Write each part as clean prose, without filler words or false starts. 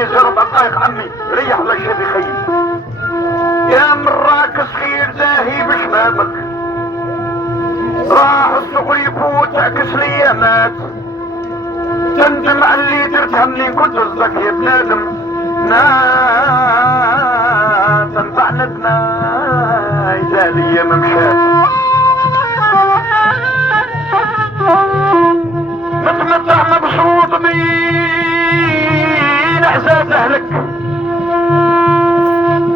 عمي زر دقايق عمي ريح الله شادي خيي. يا مراكز خير زاهي بشبابك راح الصغر يفوت عكس ليامات تندم على اللي درتها منين كنت رزقك يا بنادم ناس تنفعنا إذا ليا ما مشات متمتع مبسوط بين احزاز اهلك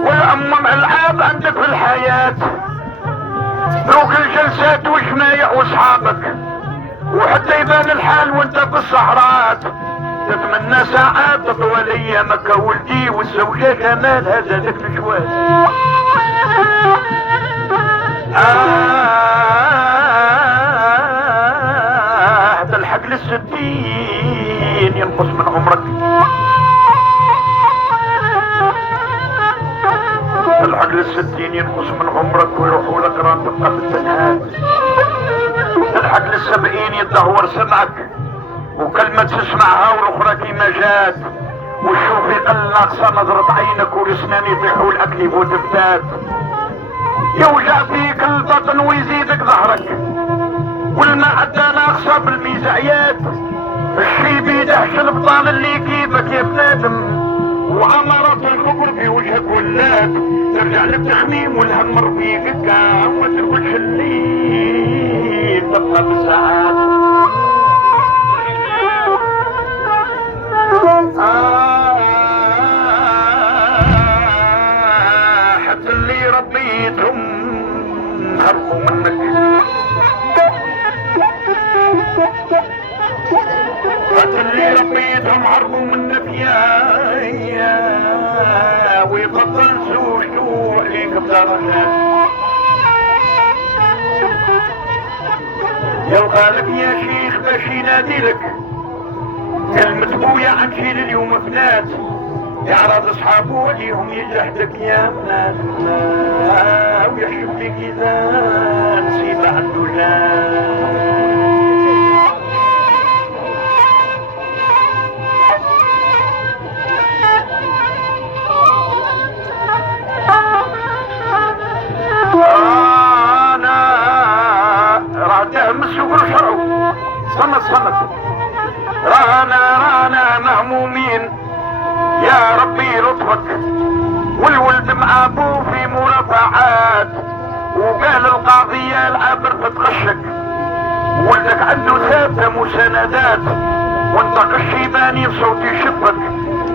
والامم العاب عندك في الحياة روك الجلسات وشمايع واصحابك وحتى يبان الحال وانت في الصحراء تتمنى ساعات تطول ايامك ولدي والزوجة كمالها زادك نشوات تلحق للستين ينقص من عمرك تلحق للستين ينقص من عمرك ويروحوا لك راه تبقى في التنهات تلحق للسبعين يتدهور سمعك وكلمة تسمعها والاخرى كيما جات والشوف يقل ناقصة نظرة عينك والاسنان يطيحوا الاكل وتفتات يوجع فيك البطن ويزيدك ظهرك والماء عدى ناقصة بالميزعيات الشيب يدهش البطال اللي كيفك يا بنادم وعمرات الفقر في وجهك ولات ترجع للتخميم والهم رفيقك وما تقولش اللي تبقى بالساعات حتى اللي ربيتهم هربوا منك حتى اللي ربيتهم هربوا منك يا ويفضل زوجته عليك بدرجات يلقى لك يا شيخ باش ينادي لك كلمة بويا عن شيل اليوم فنات يعرض اصحابه وليهم يجحدك يا بنات ويحشم لك اذا نسيب عنده جان صمت رانا مهمومين يا ربي لطفك والولد مع ابوه في مرافعات وقال القاضية العبر تتغشك ولدك عنده ثابتة مساندات وانت قشيباني بصوتي شبك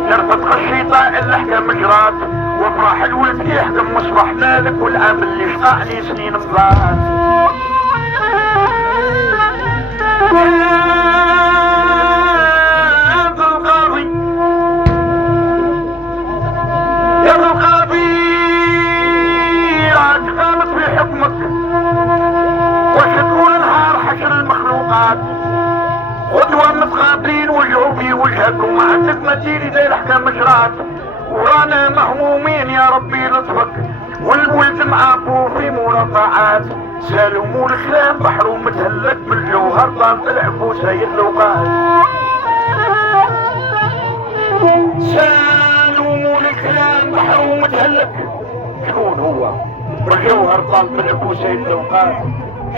نرفض قشي طائل الاحكام مجرات وافراح الولد يحكم مصبح مالك والعام اللي شقعني سنين مضات يا ابو القاضي يا ابو القاضي راك غلط في حكمك واش تقول نهار حشر المخلوقات غدوة متقابلين وجهوا في وجهك وما عندك ما ديري زي الاحكام مجرات ورانا مهمومين يا ربي لطفك والولد مع ابوه في مرافعات سالموا الكلام بحر ومتهلك بالجوهر طال طلع بوسايد لوقات سالموا الكلام بحر ومتهلك شكون هو بالجوهر طال طلع بوسايد لوقات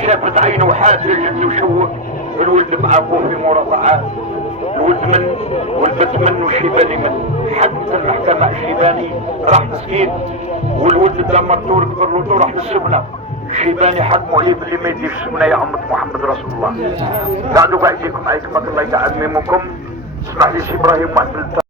شافت عينه حاد الجد وشوك الولد مع ابوه في مرافعات الولد من والبت منه الشيباني من حتى المحكمة الشيباني راح مسكين والولد لما الدور كبر له دور راح للسمنة الشيباني حكموا عليه باللي ما يديرش السمنة يا أمة محمد رسول الله. قعدوا قاعد لكم أيكم الله يتعلمكم. اسمح لي سي إبراهيم واحد